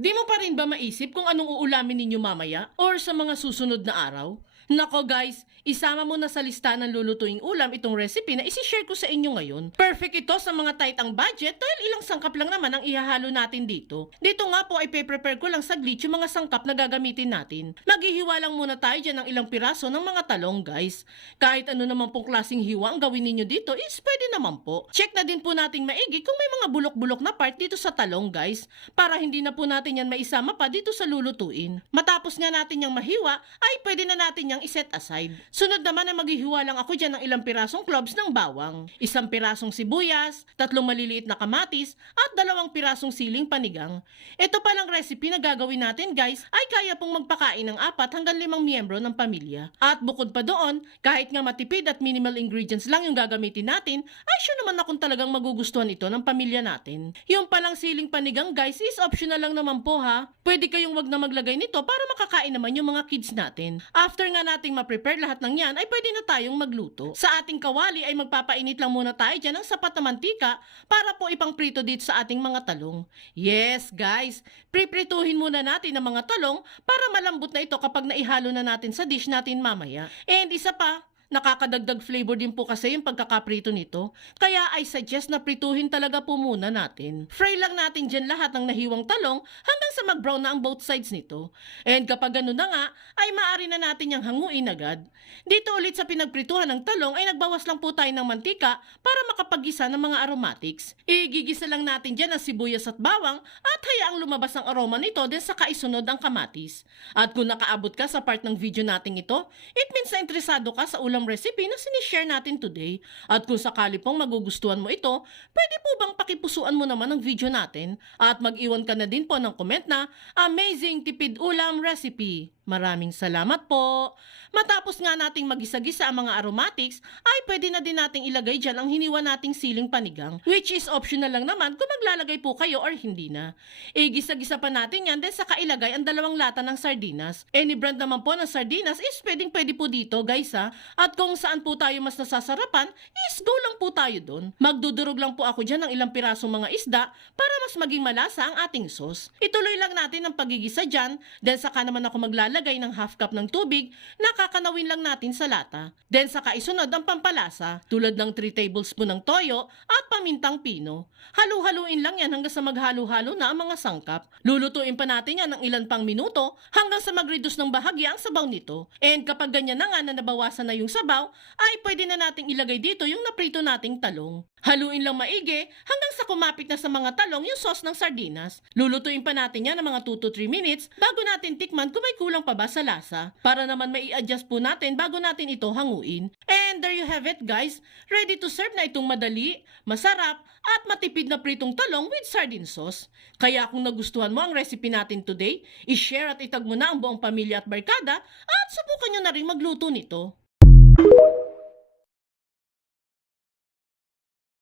Di mo pa rin ba maisip kung anong uulamin ninyo mamaya or sa mga susunod na araw? Nako guys, isama mo na sa lista ng lulutuing ulam itong recipe na isi-share ko sa inyo ngayon. Perfect ito sa mga tight ang budget dahil ilang sangkap lang naman ang ihahalo natin dito. Dito nga po ay pe-prepare ko lang saglit yung mga sangkap na gagamitin natin. Maghihiwa lang muna tayo dyan ng ilang piraso ng mga talong guys. Kahit ano naman pong klaseng hiwa ang gawin ninyo dito is pwede naman po. Check na din po nating maigi kung may mga bulok-bulok na part dito sa talong guys para hindi na po natin yan maisama pa dito sa lulutuin. Matapos nga natin yung mahiwa ay pwede na natin yung iset aside. Sunod naman ay maghihiwa lang ako dyan ng ilang pirasong cloves ng bawang, isang pirasong sibuyas, 3 maliliit na kamatis, at 2 pirasong siling panigang. Ito palang recipe na gagawin natin guys ay kaya pong magpakain ng 4 hanggang 5 miyembro ng pamilya. At bukod pa doon, kahit nga matipid at minimal ingredients lang yung gagamitin natin, ay sure naman na kung talagang magugustuhan ito ng pamilya natin. Yung palang siling panigang guys is optional lang naman po ha. Pwede kayong wag na maglagay nito para makakain naman yung mga kids natin. After nga nating ma-prepare lahat ng yan ay pwede na tayong magluto. Sa ating kawali ay magpapainit lang muna tayo dyan ng sapat na mantika para po ipang prito dito sa ating mga talong. Yes guys, priprituhin muna natin ang mga talong para malambot na ito kapag naihalo na natin sa dish natin mamaya. And isa pa, nakakadagdag flavor din po kasi yung pagkakaprito nito. Kaya I suggest na prituhin talaga po muna natin. Fry lang natin dyan lahat ng nahiwang talong hanggang sa mag-brown na ang both sides nito. And kapag gano'n na nga, ay maaari na natin yung hanguin agad. Dito ulit sa pinagprituhan ng talong ay nagbawas lang po tayo ng mantika para makapagisa ng mga aromatics. Igigisa lang natin dyan ang sibuyas at bawang at hayaang lumabas ang aroma nito din sa kaisunod ang kamatis. At kung nakaabot ka sa part ng video nating ito, it means na interesado ka sa ulam recipe na sinishare natin today. At kung sakali pong magugustuhan mo ito, pwede po bang pakipusuan mo naman ang video natin at mag-iwan ka na din po ng comment na amazing tipid ulam recipe. Maraming salamat po. Matapos nga nating magisa-gisa ang mga aromatics, ay pwede na din nating ilagay dyan ang hiniwa nating siling panigang, which is optional lang naman kung maglalagay po kayo or hindi na. Igisa-gisa pa natin yan din sa kailagay ang 2 lata ng sardinas. Any brand naman po ng sardinas is pwede po dito guys ha. At kung saan po tayo mas nasasarapan, is go lang po tayo dun. Magdudurog lang po ako dyan ng ilang pirasong mga isda para mas maging malasa ang ating sauce. Ituloy lang natin ang pagigisa dyan, then saka naman ako maglalagay ng half cup ng tubig na kakanawin lang natin sa lata. Then saka isunod ang pampalasa tulad ng 3 tablespoon ng toyo at pamintang pino. Halu-haluin lang yan hanggang sa maghalo-halo na ang mga sangkap. Lulutuin pa natin yan ng ilan pang minuto hanggang sa mag-reduce ng bahagya ang sabaw nito. And kapag ganyan na nga na nabawasan na yung sabaw, ay pwede na nating ilagay dito yung naprito nating talong. Haluin lang maigi hanggang sa kumapit na sa mga talong yung sauce ng sardinas. Lulutuin pa natin yan ng mga 2 to 3 minutes bago natin tikman kung may kulang pa ba sa lasa. Para naman may i-adjust po natin bago natin ito hanguin. And there you have it guys. Ready to serve na itong madali, masarap, at matipid na pritong talong with sardine sauce. Kaya kung nagustuhan mo ang recipe natin today, i-share at itag mo na ang buong pamilya at barkada at subukan nyo na rin magluto nito.